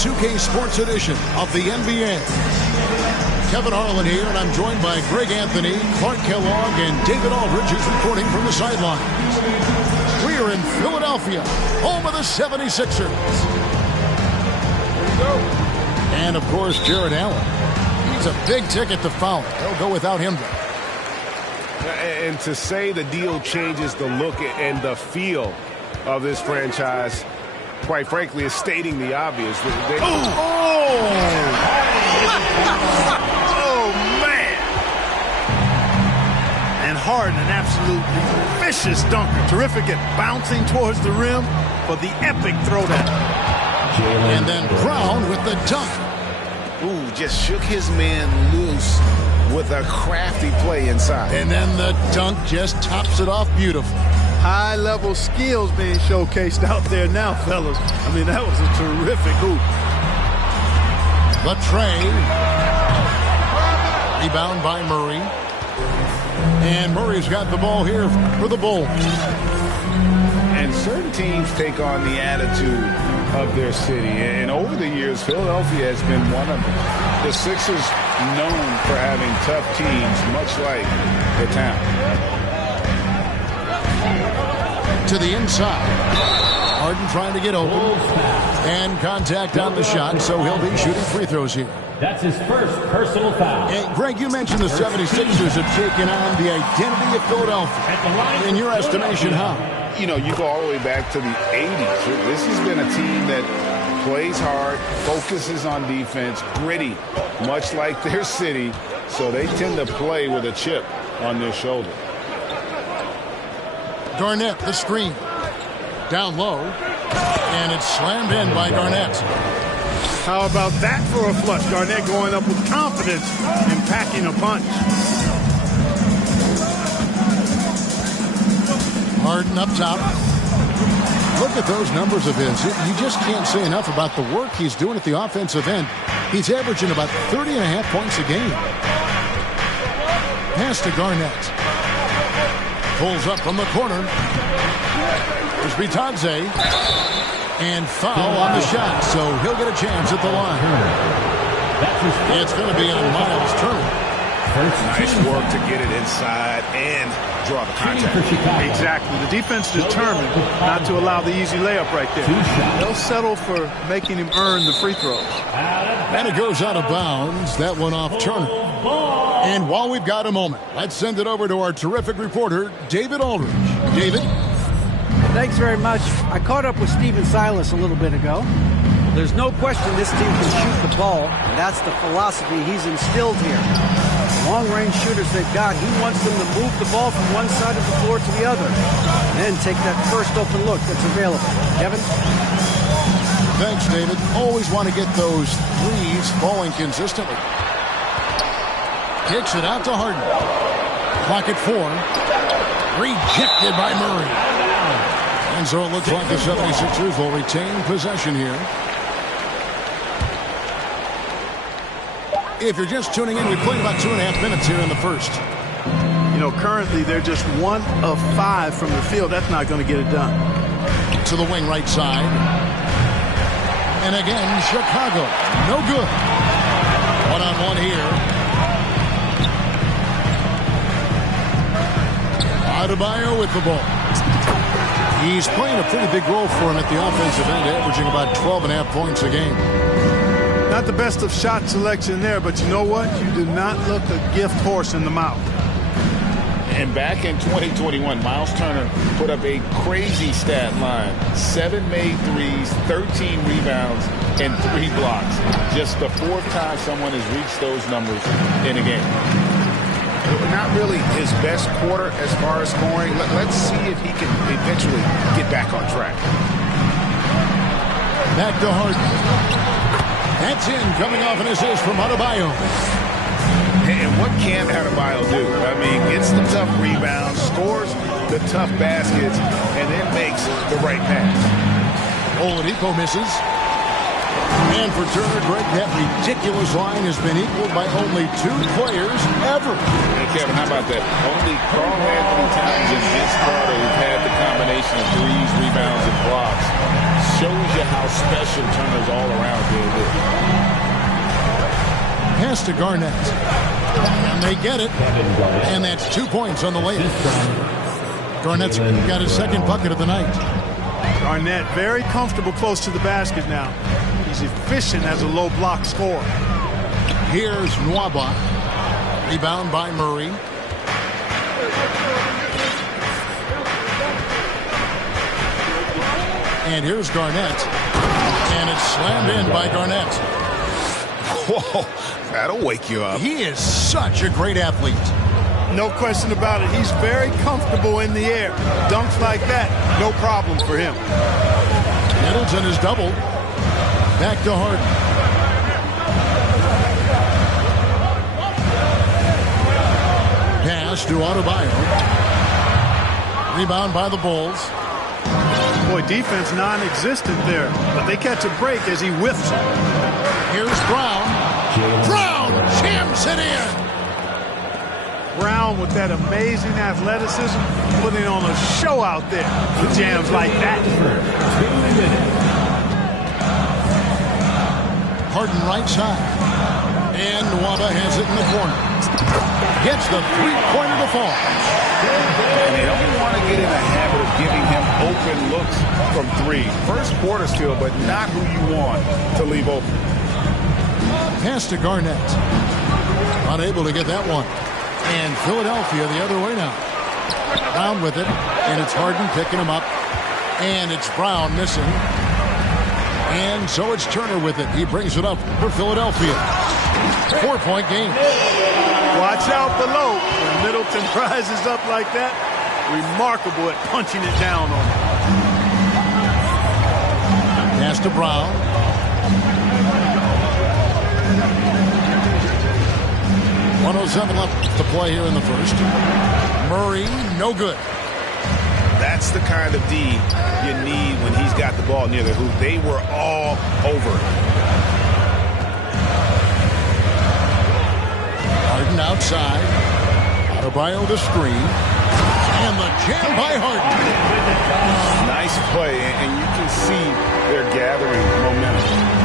2K Sports Edition of the NBA. Kevin Harlan here, and I'm joined by Greg Anthony, Clark Kellogg, and David Aldridge, who's reporting from the sidelines. We are in Philadelphia, home of the 76ers. Here we go. And, of course, Jared Allen. He's a big ticket to foul. They'll go without him, though. And to say the deal changes the look and the feel of this franchise, quite frankly, is stating the obvious. Oh, man. And Harden, an absolutely vicious dunker. Terrific at bouncing towards the rim for the epic throwdown. And then Brown with the dunk. Ooh, just shook his man loose with a crafty play inside. And then the dunk just tops it off beautifully. High-level skills being showcased out there now, fellas. I mean, that was a terrific hoop. The tray. Rebound by Murray. And Murray's got the ball here for the Bulls. And certain teams take on the attitude of their city. And over the years, Philadelphia has been one of them. The Sixers known for having tough teams, much like the town. To the inside. Harden trying to get open. And contact on the shot, so he'll be shooting free throws here. That's his first personal foul. And Greg, you mentioned the 76ers have taken on the identity of Philadelphia. In your estimation, how? You know, you go all the way back to the 80s. This has been a team that plays hard, focuses on defense, gritty, much like their city, so they tend to play with a chip on their shoulder. Garnett, the screen. Down low. And it's slammed in by Garnett. How about that for a flush? Garnett going up with confidence and packing a punch. Harden up top. Look at those numbers of his. You just can't say enough about the work he's doing at the offensive end. He's averaging about 30.5 points a game. Pass to Garnett. Pulls up from the corner. There's Bitadze. And foul on the shot, so he'll get a chance at the line. It's going to be on Miles Turner. Nice work to get it inside and draw the contact. Exactly. The defense determined not to allow the easy layup right there. They'll settle for making him earn the free throws. And it goes out of bounds. That one off Turner. And while we've got a moment, let's send it over to our terrific reporter, David Aldridge. David? Thanks very much. I caught up with Stephen Silas a little bit ago. There's no question this team can shoot the ball, and that's the philosophy he's instilled here. Long-range shooters they've got, he wants them to move the ball from one side of the floor to the other, and then take that first open look that's available. Kevin? Thanks, David. Always want to get those threes falling consistently. Kicks it out to Harden. Clock at 4. Rejected by Murray. And so it looks like the 76ers will retain possession here. If you're just tuning in, we played about 2.5 minutes here in the first. You know, currently they're just 1 of 5 from the field. That's not going to get it done. To the wing right side. And again, Chicago. No good. One-on-one here. Adebayo with the ball. He's playing a pretty big role for him at the offensive end, averaging about 12.5 points a game. Not the best of shot selection there, but you know what? You do not look a gift horse in the mouth. And back in 2021, Miles Turner put up a crazy stat line. 7 made threes, 13 rebounds, and 3 blocks. Just the 4th time someone has reached those numbers in a game. Not really his best quarter as far as scoring. Let's see if he can eventually get back on track. Back to Harden. That's in, coming off an assist from Adebayo. And what can Adebayo do? I mean, gets the tough rebounds, scores the tough baskets, and then makes the right pass. Oladipo misses. And for Turner, Greg, that ridiculous line has been equaled by only 2 players ever. Hey, Kevin, how about that? Only Karl Anthony Towns and Vince Carter who've had the combination of threes, rebounds, and blocks. shows you how special Turner's all around here. Pass to Garnett. And they get it. And that's 2 points on the layup. Garnett's got his second bucket of the night. Garnett very comfortable close to the basket now. He's efficient as a low block scorer. Here's Nwaba. Rebound by Murray. And here's Garnett. And it's slammed in by Garnett. Whoa, that'll wake you up. He is such a great athlete. No question about it. He's very comfortable in the air. Dunks like that, no problem for him. Middleton is doubled. Back to Harden. Pass to Adebayo. Rebound by the Bulls. Boy, defense non-existent there, but they catch a break as he whiffs it. Here's Brown. Brown jams it in. Brown with that amazing athleticism, putting on a show out there with jams like that. Harden right side. And Nwaba has it in the corner. Gets the three-pointer to fall. And they don't want to get in a habit of giving him open looks from three. First quarter still, but not who you want to leave open. Pass to Garnett. Unable to get that one. And Philadelphia the other way now. Brown with it. And it's Harden picking him up. And it's Brown missing. And so it's Turner with it. He brings it up for Philadelphia. 4-point game. Watch out below. When Middleton rises up like that, remarkable at punching it down on him. Pass to Brown. .107 left to play here in the first. Murray, no good. That's the kind of D you need when he's got the ball near the hoop. They were all over. Harden outside. Adebayo to screen. And the jam by Harden. Nice play, and you can see they're gathering momentum.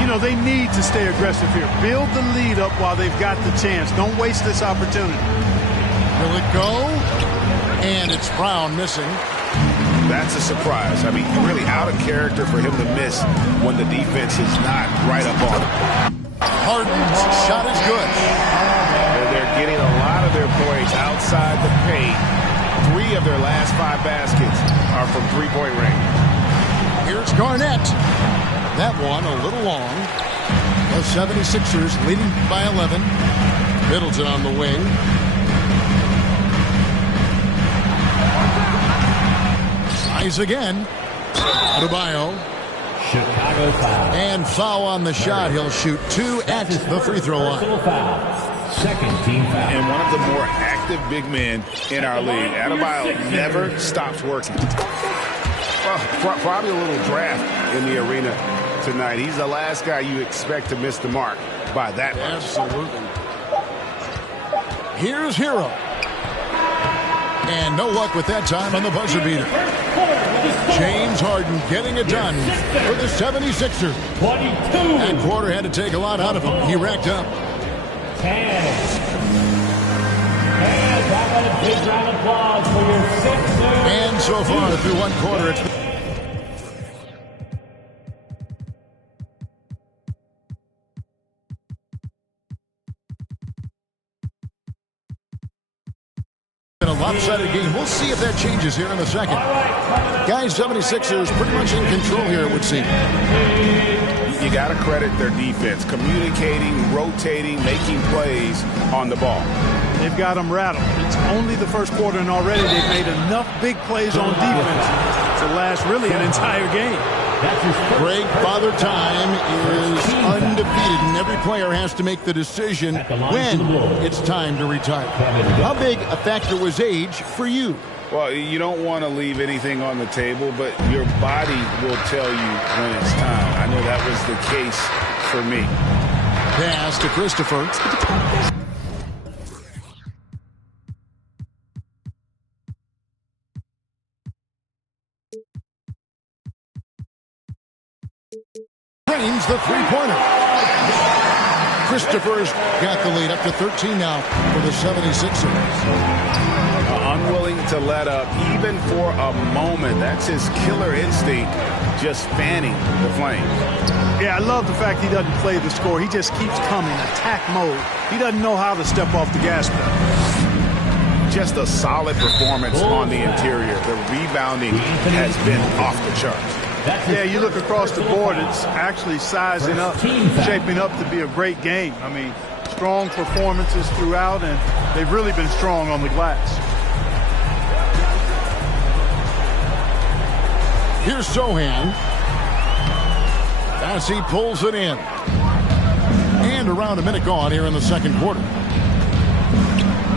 You know, they need to stay aggressive here. Build the lead up while they've got the chance. Don't waste this opportunity. Will it go? And it's Brown missing. That's a surprise. I mean, really out of character for him to miss when the defense is not right up on him. Harden's shot is good. They're getting a lot of their points outside the paint. 3 of their last 5 baskets are from three-point range. Here's Garnett. That one a little long. The 76ers leading by 11. Middleton on the wing. Eyes again. Adebayo. Chicago foul. And foul on the shot. He'll shoot 2 at the free throw line. Second team foul. And one of the more active big men in our league. Adebayo never stops working. Well, probably a little draft in the arena tonight. He's the last guy you expect to miss the mark by that much. Absolutely. Here's Hero. And no luck with that time on the buzzer beater. James Harden getting it done for the 76ers. 22. That quarter had to take a lot out of him. He racked up 10. And how about a big round of applause for your Sixers? And so far through one quarter, it's been a lopsided game. We'll see if that changes here in a second. Guys, 76ers pretty much in control here, it would seem. You got to credit their defense. Communicating, rotating, making plays on the ball. They've got them rattled. It's only the first quarter, and already they've made enough big plays on defense to last really an entire game. Greg, Father Time is undefeated, and every player has to make the decision when it's time to retire. How big a factor was age for you? Well, you don't want to leave anything on the table, but your body will tell you when it's time. I know that was the case for me. Pass to Christopher. Drains the three-pointer. Christopher's got the lead up to 13 now for the 76ers. Unwilling to let up even for a moment. That's his killer instinct, just fanning the flames. Yeah, I love the fact he doesn't play the score. He just keeps coming, attack mode. He doesn't know how to step off the gas pedal. Just a solid performance on the interior. The rebounding has been off the charts. Yeah, you look across the board, it's actually sizing up, shaping up to be a great game. I mean, strong performances throughout, and they've really been strong on the glass. Here's Sohan. As he pulls it in. And around a minute gone here in the second quarter.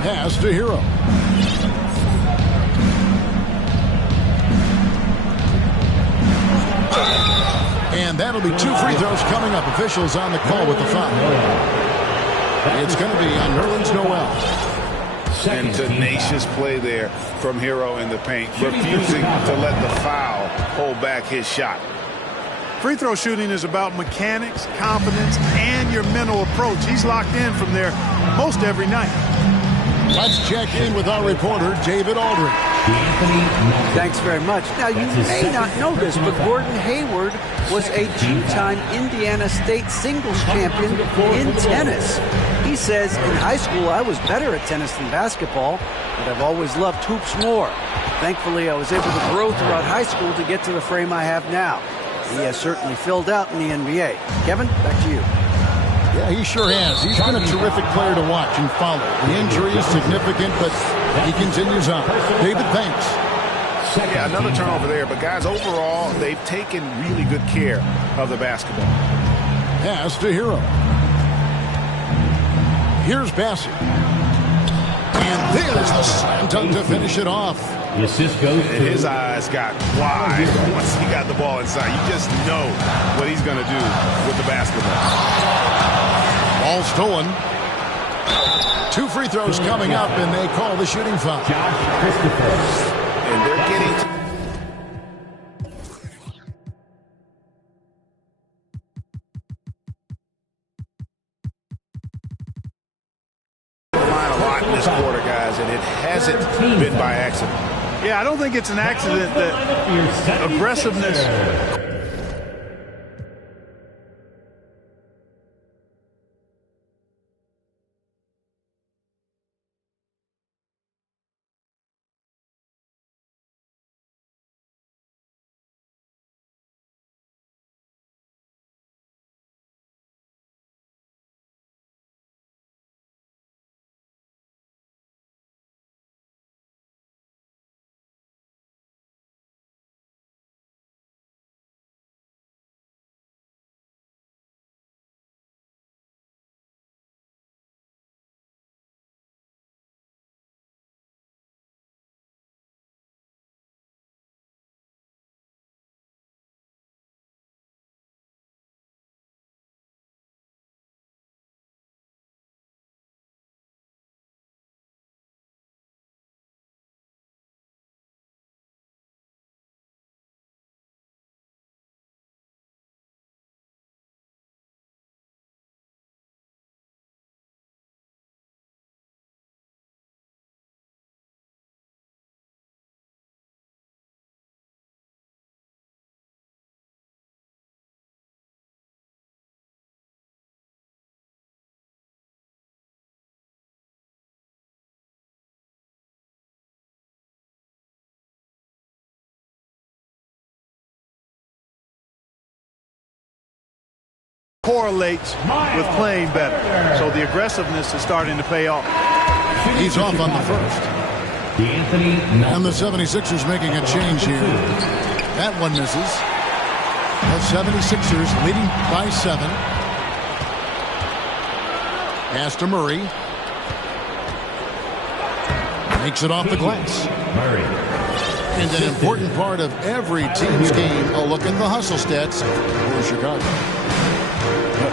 Pass to Hero. And that'll be 2 free throws coming up. Officials on the call with the foul. It's going to be on Nerlens Noel. And tenacious play there from Hero in the paint, refusing to let the foul hold back his shot. Free throw shooting is about mechanics, confidence, and your mental approach. He's locked in from there most every night. Let's check in with our reporter, David Aldridge. Thanks very much. Now, you may not know this, but Gordon Hayward was a 2-time Indiana State singles champion in tennis. He says, in high school, I was better at tennis than basketball, but I've always loved hoops more. Thankfully, I was able to grow throughout high school to get to the frame I have now. He has certainly filled out in the NBA. Kevin, back to you. Yeah, he sure has. He's been a terrific player to watch and follow. The injury is significant, but he continues on. David, thanks. Yeah, another turnover there, but guys, overall, they've taken really good care of the basketball. Pass to Hero. Here's Bassett. And there's the slam dunk to finish it off. The assist goes to his eyes got wide once he got the ball inside. You just know what he's going to do with the basketball. Ball stolen. 2 free throws coming up, and they call the shooting foul. Josh Christopher. And they're getting to line a lot in this quarter, guys, and it hasn't been by accident. Yeah, I don't think it's an accident that aggressiveness. Correlates with playing better. So the aggressiveness is starting to pay off. He's off on the first. And the 76ers making a change here. That one misses. The 76ers leading by 7. Pass to Murray. Makes it off the glass. Murray. And an important part of every team's game, a look at the hustle stats for Chicago.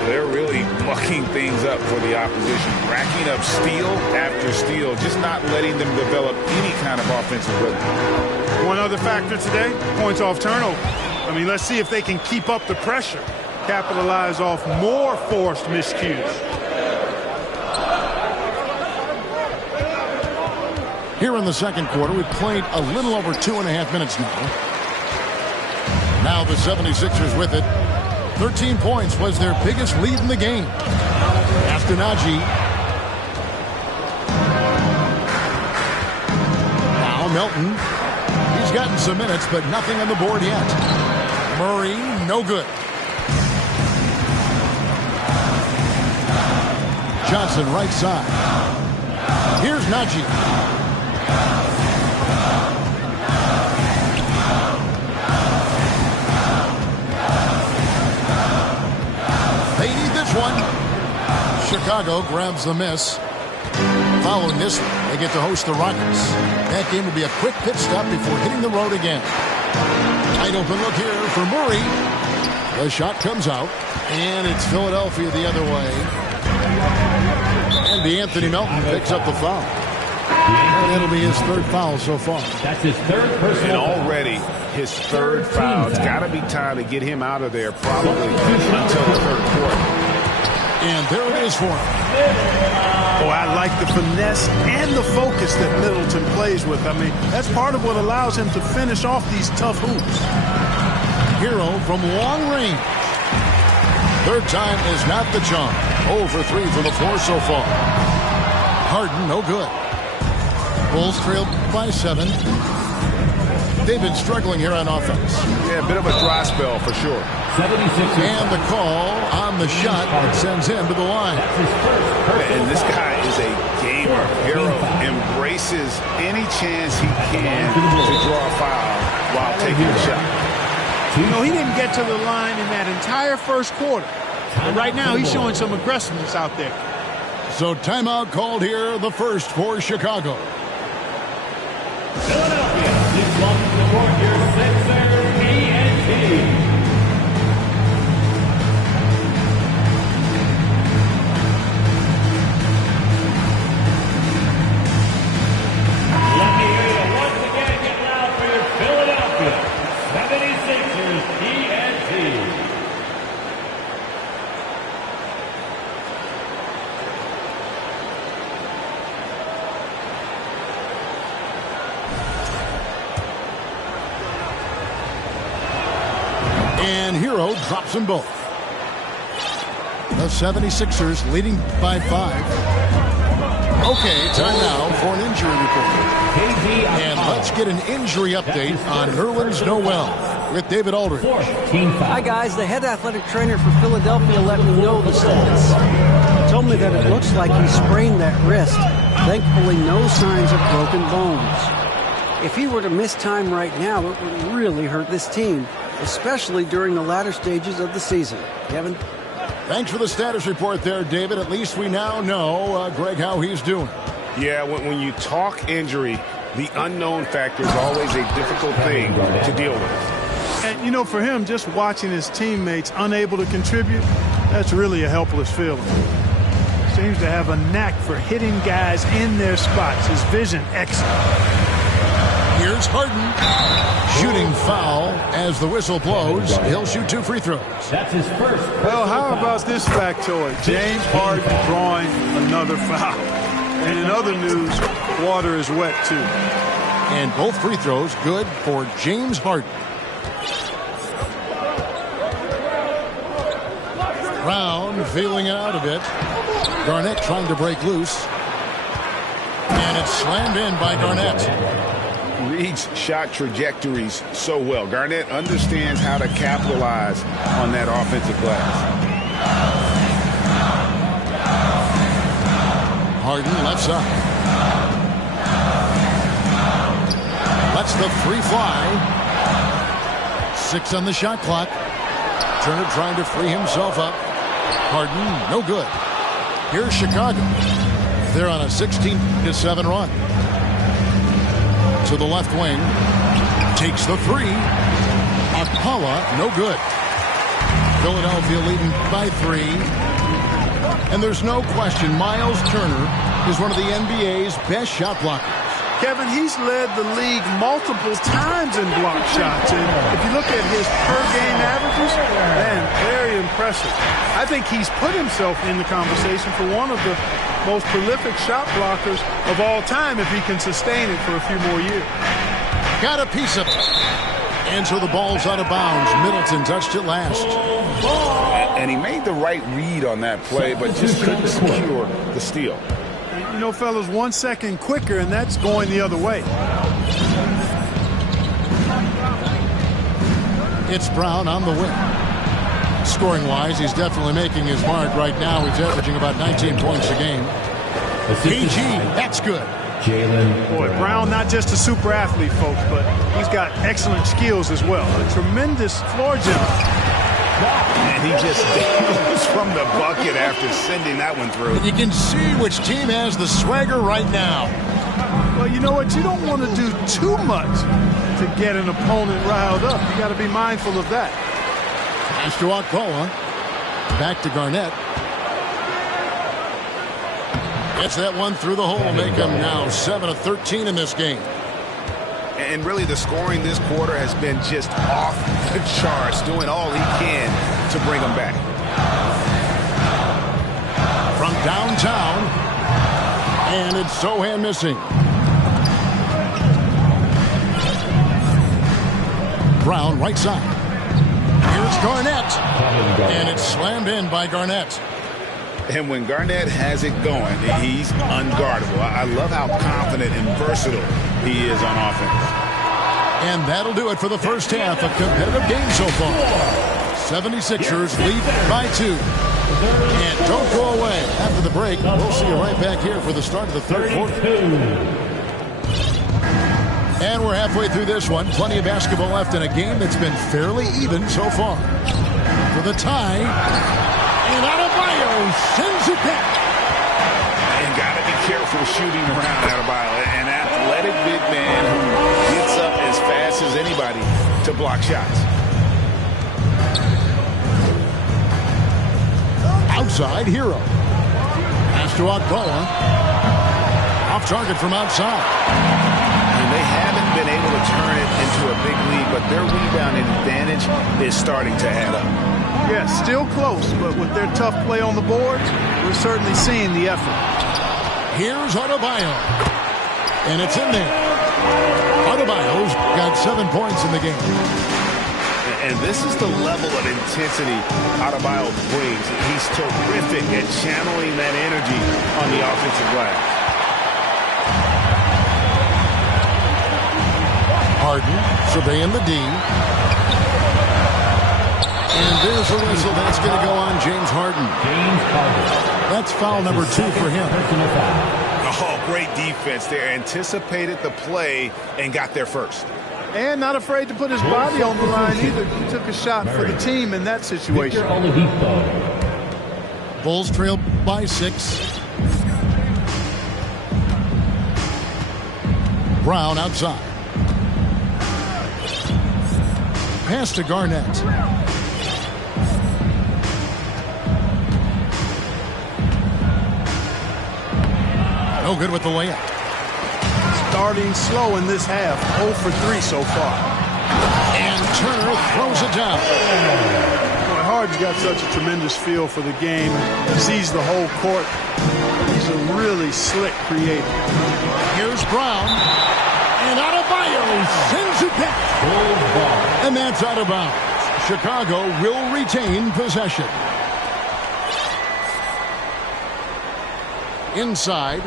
They're really mucking things up for the opposition, racking up steal after steal, just not letting them develop any kind of offensive rhythm. One other factor today, points off turnover. I mean, let's see if they can keep up the pressure, capitalize off more forced miscues. Here in the second quarter, we've played a little over 2.5 minutes now. Now the 76ers with it. 13 points was their biggest lead in the game. After Najee. Now Melton. He's gotten some minutes, but nothing on the board yet. Murray, no good. Johnson, right side. Here's Najee. They need this one. Chicago grabs the miss. Following this one, they get to host the Rockets. That game will be a quick pit stop before hitting the road again. Tight open look here for Murray. The shot comes out, and it's Philadelphia the other way. And Anthony Melton picks up the foul. And it'll be his third foul so far. That's his third personal foul. And already his third foul. It's got to be time to get him out of there probably until the third quarter. And there it is for him. Oh, I like the finesse and the focus that Middleton plays with. I mean, that's part of what allows him to finish off these tough hoops. Hero from long range. Third time is not the charm. 0 for 3 for the 4 so far. Harden, no good. Bulls trailed by 7. They've been struggling here on offense. Yeah, a bit of a dry spell for sure. 76. And the call on the shot that sends him to the line. And this guy is a gamer. Hero embraces any chance he can to draw a foul while taking a shot. You know, he didn't get to the line in that entire first quarter. But right now, he's showing some aggressiveness out there. So timeout called here, the first for Chicago. Philadelphia, this one to the court, your Sixers, TNT. Let me hear you once again get loud for your Philadelphia 76ers TNT. And Hero drops them both. The 76ers leading by 5. Okay, time now for an injury report. And let's get an injury update on Nerlens Noel with David Aldridge. Hi, guys. The head athletic trainer for Philadelphia let me know the sentence. He told me that it looks like he sprained that wrist. Thankfully, no signs of broken bones. If he were to miss time right now, it would really hurt this team, especially during the latter stages of the season. Kevin? Thanks for the status report there, David. At least we now know, Greg, how he's doing. Yeah, when you talk injury, the unknown factor is always a difficult thing to deal with. And, you know, for him, just watching his teammates unable to contribute, that's really a helpless feeling. Seems to have a knack for hitting guys in their spots. His vision, excellent. Here's Harden. Shooting foul as the whistle blows. He'll shoot 2 free throws. That's his first. Well, how about this factoid? James Harden drawing another foul. And in other news, water is wet, too. And both free throws good for James Harden. Brown feeling out a bit. Garnett trying to break loose. And it's slammed in by Garnett. Reads shot trajectories so well. Garnett understands how to capitalize on that offensive glass. Harden left side. Lets the free fly. 6 on the shot clock. Turner trying to free himself up. Harden, no good. Here's Chicago. They're on a 16-7 run. To the left wing. Takes the 3. Akpala, no good. Philadelphia leading by 3. And there's no question Miles Turner is one of the NBA's best shot blockers. Kevin, he's led the league multiple times in block shots. And if you look at his per-game averages, man, very impressive. I think he's put himself in the conversation for one of the most prolific shot blockers of all time if he can sustain it for a few more years. Got a piece of it. And so the ball's out of bounds. Middleton touched it last. And he made the right read on that play, but just couldn't secure the steal. You know, fellas, 1 second quicker, and that's going the other way. It's Brown on the wing. Scoring-wise, he's definitely making his mark right now. He's averaging about 19 points a game. PG, that's good. Boy, Brown not just a super athlete, folks, but he's got excellent skills as well. A tremendous floor general. And he just goes from the bucket after sending that one through. You can see which team has the swagger right now. Well, you know what? You don't want to do too much to get an opponent riled up. You got to be mindful of that. Pass to Okpala. Back to Garnett. Gets that one through the hole. Make him now 7 of 13 in this game. And really the scoring this quarter has been just off the charts, doing all he can to bring them back. From downtown, and it's Sohan missing. Brown right side. Here's Garnett, and it's slammed in by Garnett. And when Garnett has it going, he's unguardable. I love how confident and versatile he is on offense. And that'll do it for the first half. A competitive game so far. 76ers lead by 2. And don't go away. After the break, we'll see you right back here for the start of the third quarter. And we're halfway through this one. Plenty of basketball left in a game that's been fairly even so far. For the tie, and Adebayo sends it back. And got to be careful shooting around Adebayo. An athletic big man who gets up as fast as anybody to block shots. Outside, Hero. Pass to Okpala. Off target from outside. And they haven't been able to turn it into a big lead, but their rebounding advantage is starting to add up. Yeah, still close, but with their tough play on the boards, we're certainly seeing the effort. Here's Adebayo. And it's in there. Adebayo's got 7 points in the game. And this is the level of intensity Adebayo brings. He's terrific at channeling that energy on the offensive glass. Harden surveying the D. And there's a whistle that's going to go on James Harden. That's foul number 2 for him. Oh, great defense there. Anticipated the play and got there first. And not afraid to put his body on the line either. He took a shot for the team in that situation. Bulls trail by 6. Brown outside. Pass to Garnett. No good with the layup. Starting slow in this half. 0 for 3 so far. And Turner throws it down. Boy, Harden's got such a tremendous feel for the game. He sees the whole court. He's a really slick creator. Here's Brown. And Adebayo sends it back. And that's out of bounds. Chicago will retain possession. Inside,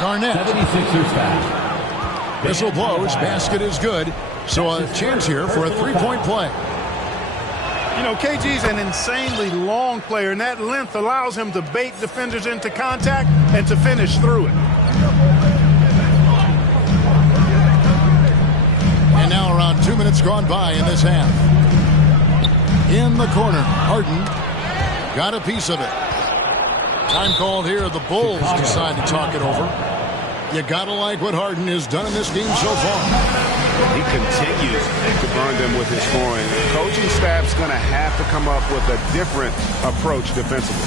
Garnett. 76ers foul. Whistle blows, basket is good. So a chance here for a three-point play. You know, KG's an insanely long player, and that length allows him to bait defenders into contact and to finish through it. And now around 2 minutes gone by in this half. In the corner, Harden got a piece of it. Time called here. The Bulls decide to talk it over. You gotta like what Harden has done in this game so far. He continues to burn them with his scoring. The coaching staff's going to have to come up with a different approach defensively.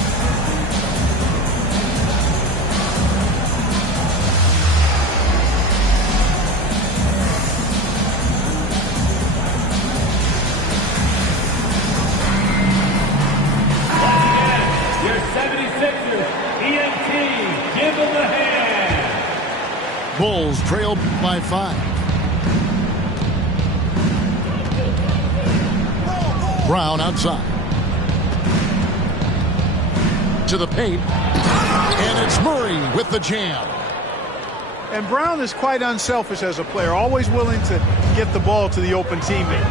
Bulls trail by 5. Brown outside. To the paint. And it's Murray with the jam. And Brown is quite unselfish as a player, always willing to get the ball to the open teammate.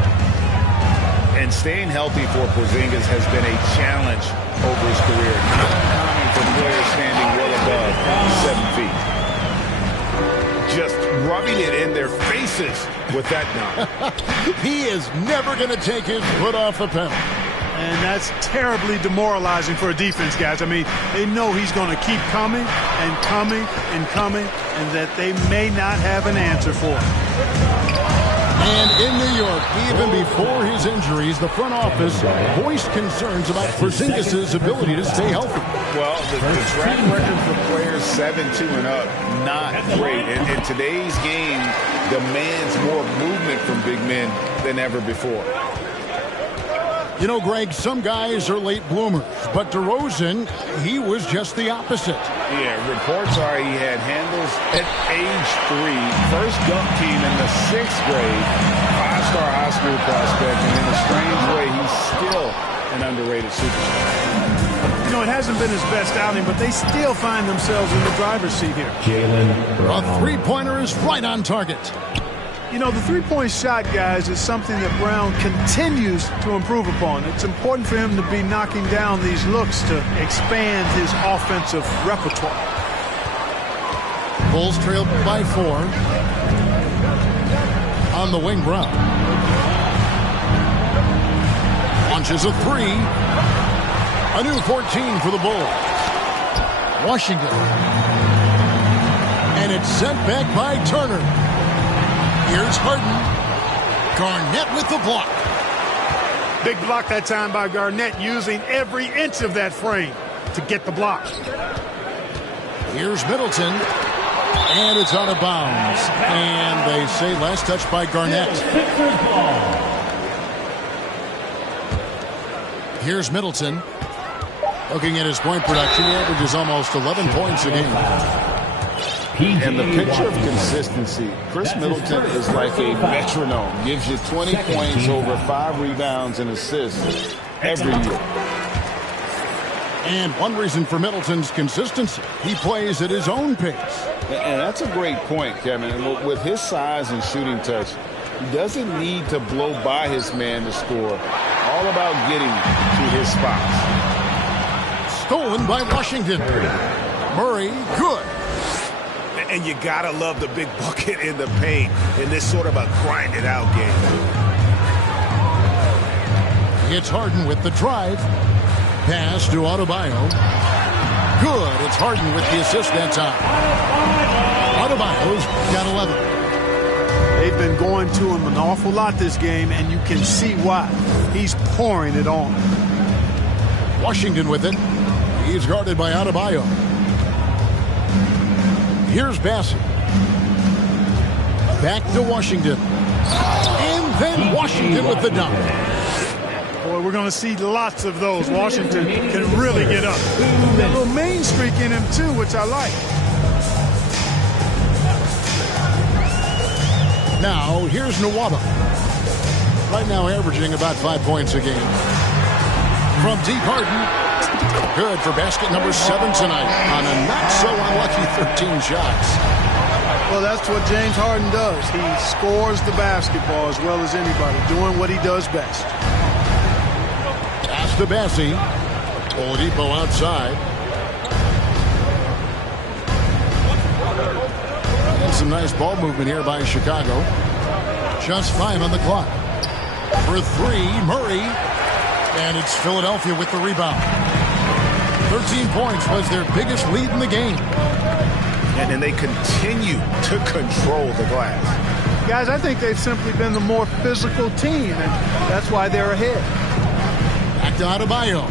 And staying healthy for Porzingis has been a challenge over his career. Not uncommon for players standing well above 7 feet. Just rubbing it in their faces with that dunk. He is never going to take his foot off the pedal. And that's terribly demoralizing for a defense, guys. I mean, they know he's going to keep coming and coming and coming, and that they may not have an answer for it. And in New York, even before his injuries, the front office voiced concerns about Porzingis' ability to stay healthy. Well, the track record for players 7-2 and up, not great. And today's game demands more movement from big men than ever before. You know, Greg, some guys are late bloomers, but DeRozan, he was just the opposite. Yeah, reports are he had handles at age 3, first dunk team in the 6th grade, 5-star high school prospect, and in a strange way, he's still an underrated superstar. You know, it hasn't been his best outing, but they still find themselves in the driver's seat here. A three-pointer is right on target. You know, the three-point shot, guys, is something that Brown continues to improve upon. It's important for him to be knocking down these looks to expand his offensive repertoire. Bulls trail by 4. On the wing, Brown. Launches a 3. A new 14 for the Bulls. Washington. And it's sent back by Turner. Here's Harden. Garnett with the block. Big block that time by Garnett, using every inch of that frame to get the block. Here's Middleton. And it's out of bounds. And they say last touch by Garnett. Here's Middleton. Looking at his point production, he averages almost 11 points a game. And the picture of consistency, Chris Middleton is like a metronome. Gives you 20 points, over 5 rebounds and assists every year. And one reason for Middleton's consistency, he plays at his own pace. And that's a great point, Kevin. With his size and shooting touch, he doesn't need to blow by his man to score. All about getting to his spots. Stolen by Washington. Murray, good. And you gotta love the big bucket in the paint in this sort of a grinded-out game. It's Harden with the drive. Pass to Adebayo. Good. It's Harden with the assist that time. Adebayo's got 11. They've been going to him an awful lot this game, and you can see why. He's pouring it on. Washington with it. He's guarded by Adebayo. Here's Bassett. Back to Washington. And then Washington with the dunk. Boy, we're going to see lots of those. Washington can really get up. A little main streak in him, too, which I like. Now, here's Nwaba. Right now averaging about 5 points a game. From deep, Harden. Good for basket number 7 tonight on a not-so-unlucky 13 shots. Well, that's what James Harden does. He scores the basketball as well as anybody, doing what he does best. Pass to Bassie. Oladipo outside. And some nice ball movement here by Chicago. Just 5 on the clock. For 3, Murray. And it's Philadelphia with the rebound. 13 points was their biggest lead in the game. And they continue to control the glass. Guys, I think they've simply been the more physical team, and that's why they're ahead. Back to Adebayo.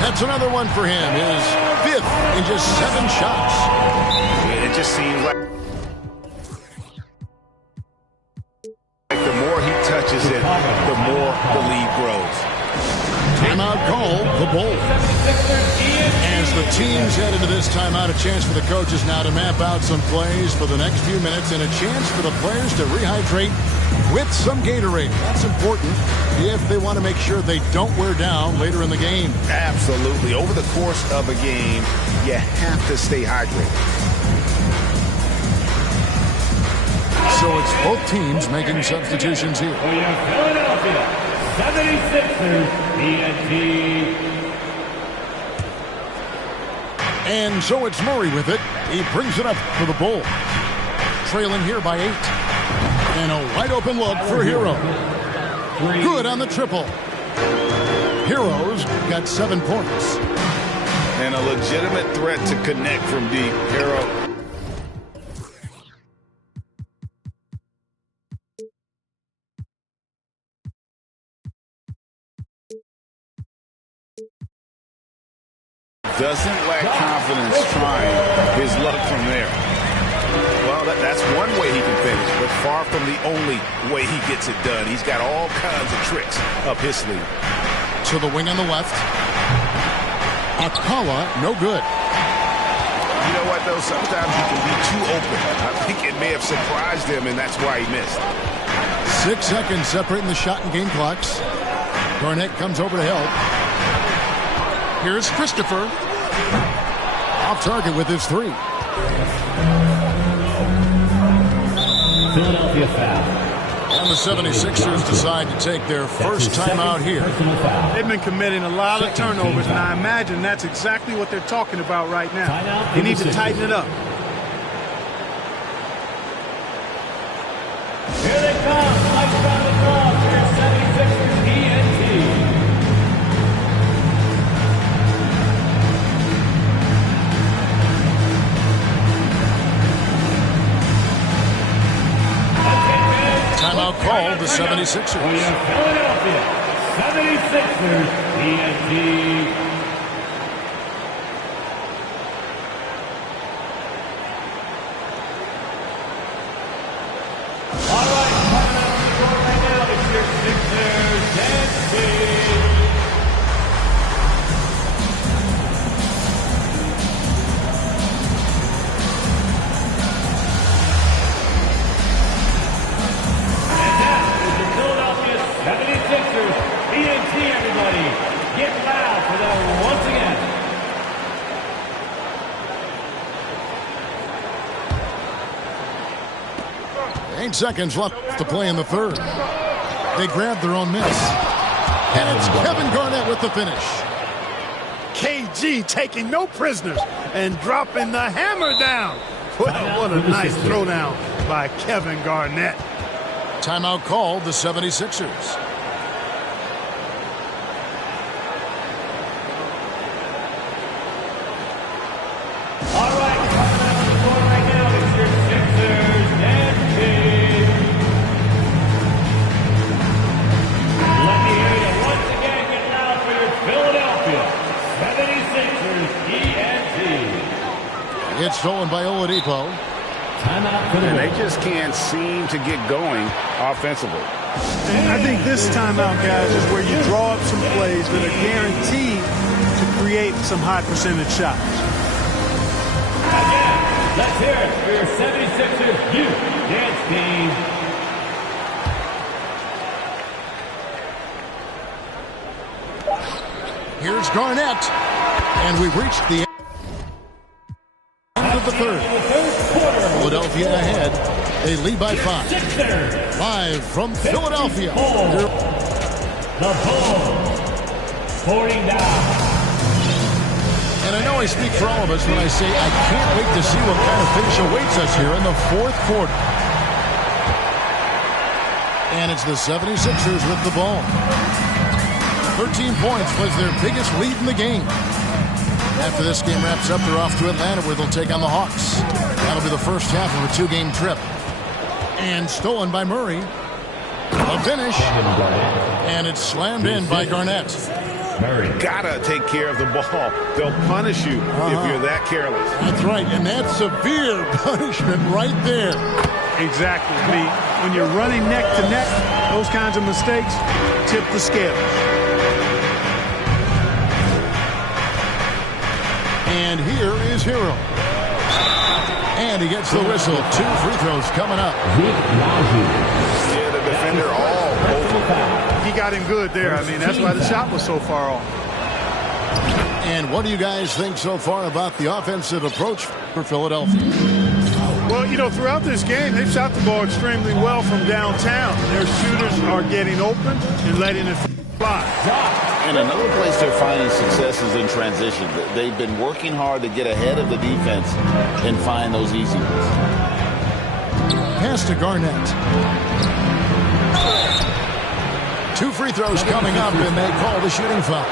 That's another one for him. His 5th in just 7 shots. It just seems like the more he touches it, the more the lead grows. Timeout call, the Bulls. As the teams head into this timeout, a chance for the coaches now to map out some plays for the next few minutes and a chance for the players to rehydrate with some Gatorade. That's important if they want to make sure they don't wear down later in the game. Absolutely. Over the course of a game, you have to stay hydrated. So it's both teams making substitutions here. For your Philadelphia 76ers, TNT. And so it's Murray with it. He brings it up for the Bulls. Trailing here by 8. And a wide open look for Hero. Good on the triple. Hero's got 7 points. And a legitimate threat to connect from deep. Hero. Doesn't lack confidence trying his luck from there. Well, that's one way he can finish, but far from the only way he gets it done. He's got all kinds of tricks up his sleeve. To the wing on the left. Akala, no good. You know what, though? Sometimes he can be too open. I think it may have surprised him, and that's why he missed. 6 seconds separating the shot and game clocks. Garnett comes over to help. Here's Christopher. Off target with his 3. Philadelphia foul. And the 76ers decide to take their first time out here. They've been committing a lot of turnovers, and I imagine that's exactly what they're talking about right now. They need to tighten it up. Here they come. Lights on the draw for your 76ers, TNT. Timeout called the 76ers. For your Philadelphia 76ers, TNT. All right, coming out the score right now, it's your Sixers dancing. And that is the Philadelphia 76ers, TNT, everybody. Get loud for them once again. Eight seconds left to play in the third. They grab their own miss. And it's Kevin Garnett with the finish. KG taking no prisoners and dropping the hammer down. Well, what a nice throwdown by Kevin Garnett. Timeout called the 76ers. All right, coming out the score right now, it's your Sixers dancing. Let me hear you once again get loud for your Philadelphia 76ers TNT. It's stolen by Oladipo. Timeout for the And they just can't seem to get going offensively. And I think this timeout, guys, is where you draw up some plays that are guaranteed to create some high percentage shots. Again, let's hear it for your 76ers youth dance team. Here's Garnett. And we've reached the end of the third. Philadelphia ahead. They lead by 5. Sixers. Live from Philadelphia. The Bulls pouring down. And I know I speak for all of us when I say I can't wait to see what kind of finish awaits us here in the fourth quarter. And it's the 76ers with the ball. 13 points was their biggest lead in the game. After this game wraps up, they're off to Atlanta where they'll take on the Hawks. That'll be the first half of a 2-game trip. And stolen by Murray. A finish. And it's slammed in by Garnett. Gotta take care of the ball. They'll punish you if you're that careless. That's right, and that's severe punishment right there. Exactly. I mean, when you're running neck to neck, those kinds of mistakes tip the scales. And here is Hero. And he gets the whistle. 2 free throws coming up. Yeah, the defender all over. He got him good there. I mean, that's why the shot was so far off. And what do you guys think so far about the offensive approach for Philadelphia? Well, you know, throughout this game, they've shot the ball extremely well from downtown. Their shooters are getting open and letting it fly. And another place they're finding success is in transition. They've been working hard to get ahead of the defense and find those easy ones. Pass to Garnett. 2 free throws coming up, and they call the shooting foul.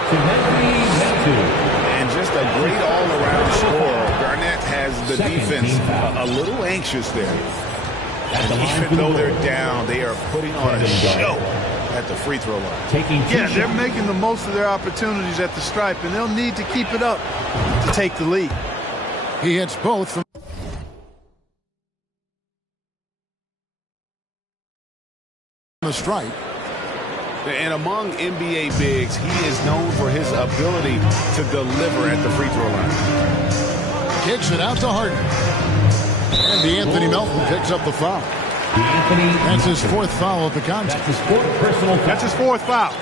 And just a great all-around scorer. Garnett has the defense a little anxious there. And even though they're down, they are putting on a show at the free throw line. Yeah, they're making the most of their opportunities at the stripe, and they'll need to keep it up to take the lead. He hits both from the stripe. And among NBA bigs, he is known for his ability to deliver at the free throw line. Kicks it out to Harden. And Anthony Melton picks up the foul. That's his 4th foul of the contest. That's his 4th foul.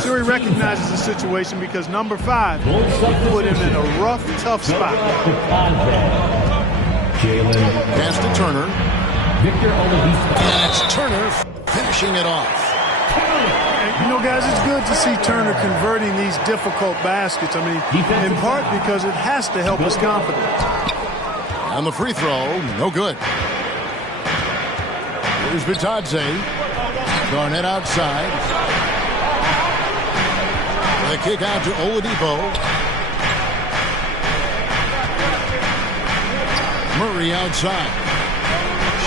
Sure, he recognizes the situation because number 5 put him in a rough, tough spot. Pass to Turner. And it's Turner finishing it off. You know, guys, it's good to see Turner converting these difficult baskets. I mean, in part because it has to help his confidence. And the free throw, no good. Here's Bitadze. Garnett outside. The kick out to Oladipo. Murray outside.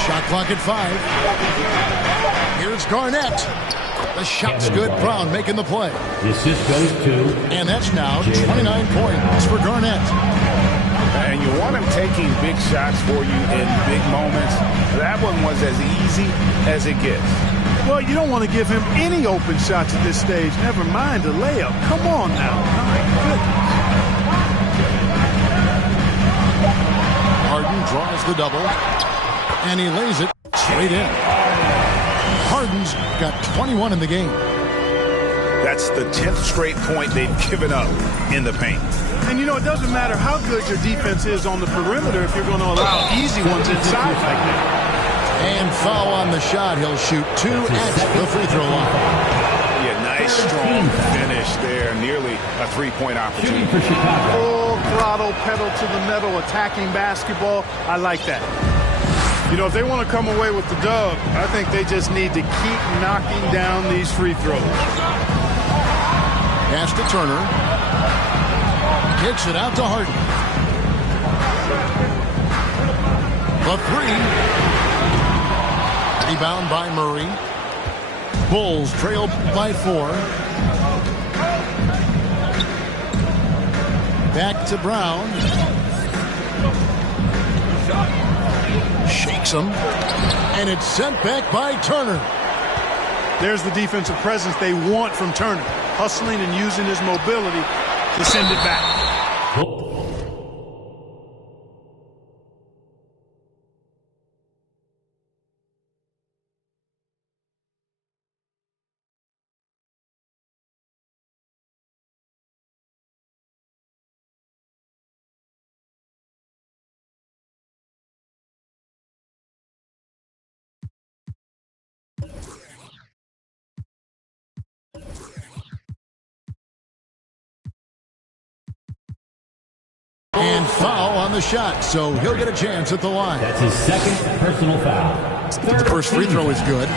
Shot clock at 5. Here's Garnett. The shot's good. Brown making the play. The assist goes to... And that's now 29 points for Garnett. And you want him taking big shots for you in big moments. That one was as easy as it gets. Well, you don't want to give him any open shots at this stage. Never mind a layup. Come on now. My goodness. Harden draws the double. And he lays it straight in. Harden's got 21 in the game. That's the 10th straight point they've given up in the paint. And, you know, it doesn't matter how good your defense is on the perimeter if you're going to allow easy ones inside like that. And foul on the shot. He'll shoot 2 at the free throw line. Yeah, nice, strong finish there. Nearly a 3-point opportunity. Full throttle, pedal to the metal, attacking basketball. I like that. You know, if they want to come away with the dub, I think they just need to keep knocking down these free throws. Pass to Turner. Kicks it out to Harden. The 3. Rebound by Murray. Bulls trail by 4. Back to Brown. Shakes him. And it's sent back by Turner. There's the defensive presence they want from Turner. Hustling and using his mobility to send it back. And foul on the shot, so he'll get a chance at the line. That's his 2nd personal foul. The first free throw is good.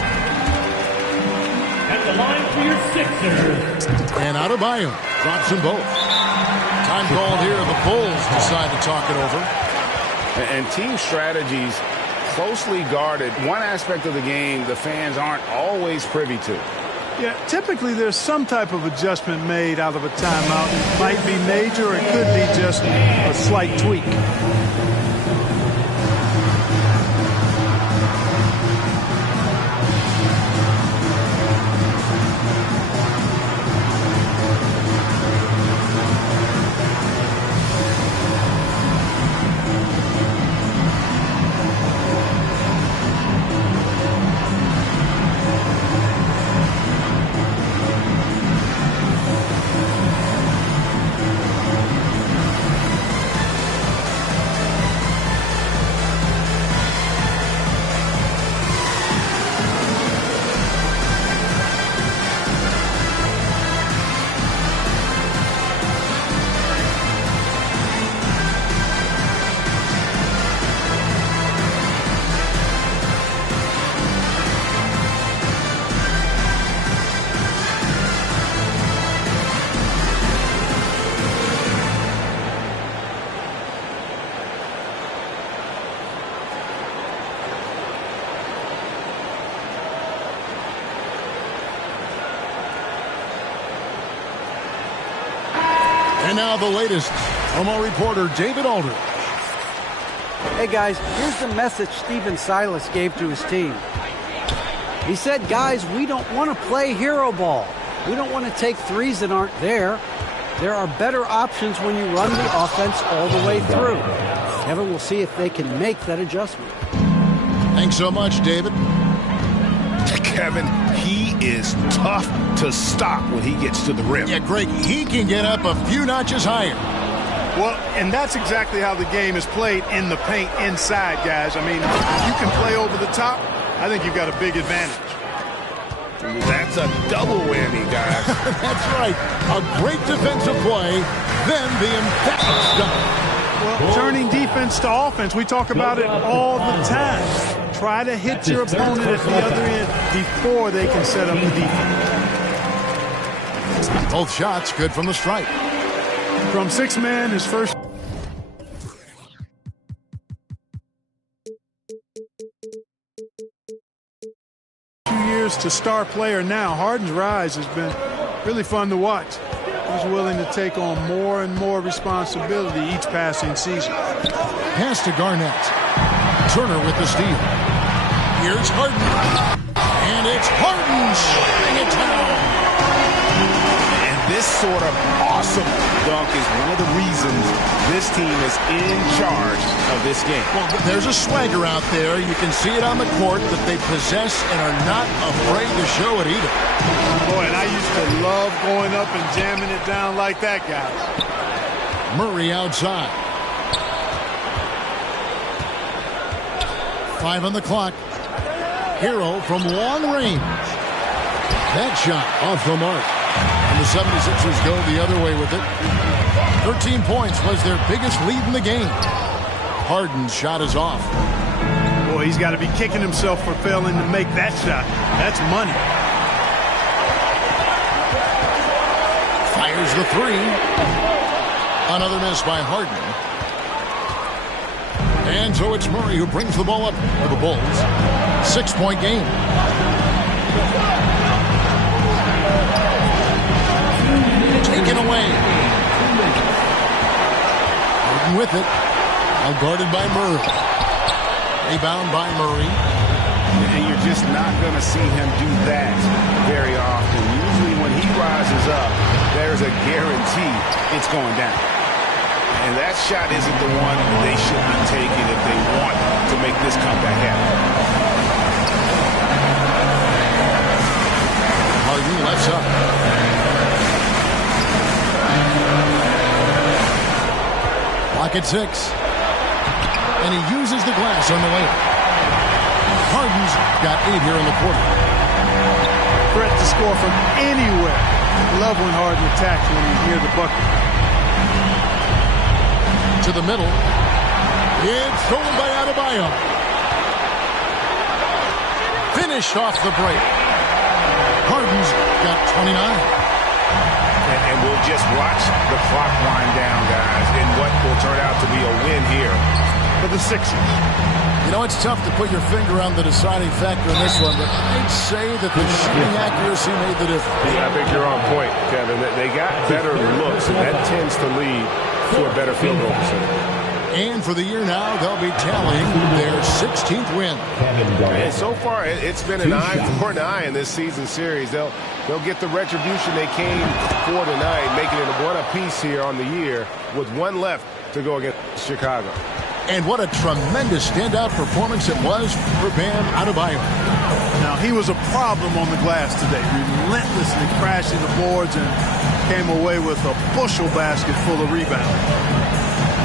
At the line for your Sixers. And Adebayo drops them both. Time called here. The Bulls decide to talk it over. And team strategies closely guarded. One aspect of the game the fans aren't always privy to. Yeah, typically there's some type of adjustment made out of a timeout. It might be major, or it could be just a slight tweak. And now the latest from our reporter, David Aldridge. Hey, guys, here's the message Stephen Silas gave to his team. He said, guys, we don't want to play hero ball. We don't want to take threes that aren't there. There are better options when you run the offense all the way through. Kevin will see if they can make that adjustment. Thanks so much, David. Kevin, he is tough to stop when he gets to the rim. Yeah, Greg, he can get up a few notches higher. Well, and that's exactly how the game is played in the paint inside, guys. I mean, if you can play over the top, I think you've got a big advantage. That's a double whammy, guys. That's right. A great defensive play, then the emphatic stop. Well, turning defense to offense, we talk about it all the time. Try to hit your opponent at the other end before they can set up the defense. Both shots good from the stripe. From six-man, his first... years to star player now. Harden's rise has been really fun to watch. He's willing to take on more and more responsibility each passing season. Pass to Garnett. Turner with the steal. Here's Harden. And it's Harden shutting it down. And this sort of awesome dunk is one of the reasons this team is in charge of this game. Well, there's a swagger out there. You can see it on the court that they possess and are not afraid to show it either. Boy, and I used to love going up and jamming it down like that guy. Murray outside. 5 on the clock. Hero from long range. That shot off the mark. And the 76ers go the other way with it. 13 points was their biggest lead in the game. Harden's shot is off. Boy, he's got to be kicking himself for failing to make that shot. That's money. Fires the three. Another miss by Harden. And so it's Murray who brings the ball up for the Bulls. 6-point game. Taken away. Harden with it. Now guarded by Murray. Rebound by Murray. And you're just not going to see him do that very often. Usually when he rises up, there's a guarantee it's going down. And that shot isn't the one they should be taking if they want to make this comeback happen. Harden lefts up. Clock at 6. And he uses the glass on the layup. Harden's got 8 here in the quarter. Threat to score from anywhere. Love when Harden attacks when he's near the bucket. To the middle. It's stolen by Adebayo. Finished off the break. Harden's got 29. And we'll just watch the clock wind down, guys, in what will turn out to be a win here for the Sixers. You know, it's tough to put your finger on the deciding factor in this one, but I'd say that the shooting accuracy made the difference. Yeah, I think you're on point, Kevin. They got better looks, and that tends to lead to a better field goal percentage. And for the year now, they'll be tallying their 16th win. And so far, it's been an eye for an eye in this season series. They'll get the retribution they came for tonight, making it a one apiece here on the year with one left to go against Chicago. And what a tremendous standout performance it was for Bam Adebayo. Now, he was a problem on the glass today, relentlessly crashing the boards and came away with a bushel basket full of rebounds.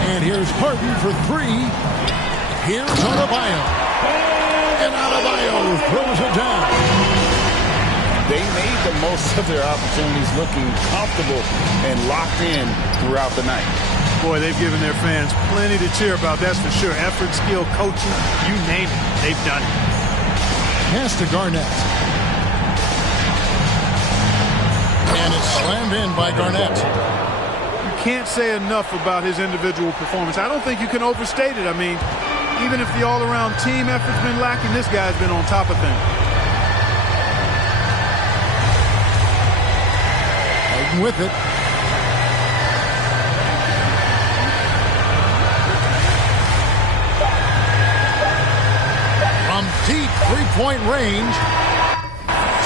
And here's Harden for 3. Here's Adebayo. And Adebayo throws it down. They made the most of their opportunities, looking comfortable and locked in throughout the night. Boy, they've given their fans plenty to cheer about, that's for sure. Effort, skill, coaching, you name it, they've done it. Pass to Garnett. And it's slammed in by Garnett. You can't say enough about his individual performance. I don't think you can overstate it. I mean, even if the all-around team effort's been lacking, this guy's been on top of things. Harden with it. deep three-point range.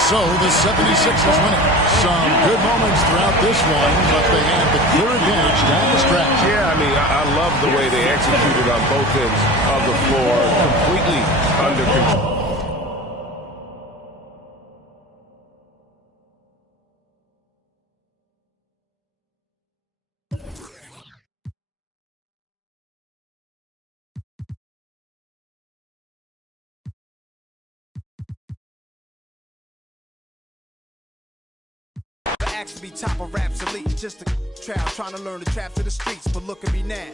So the 76ers winning. Some good moments throughout this one, but they had the clear advantage down the stretch. Yeah, I mean, I love the way they executed on both ends of the floor, completely under control. To be top of raps elite, just a trap trying to learn the traps of the streets, but look at me now.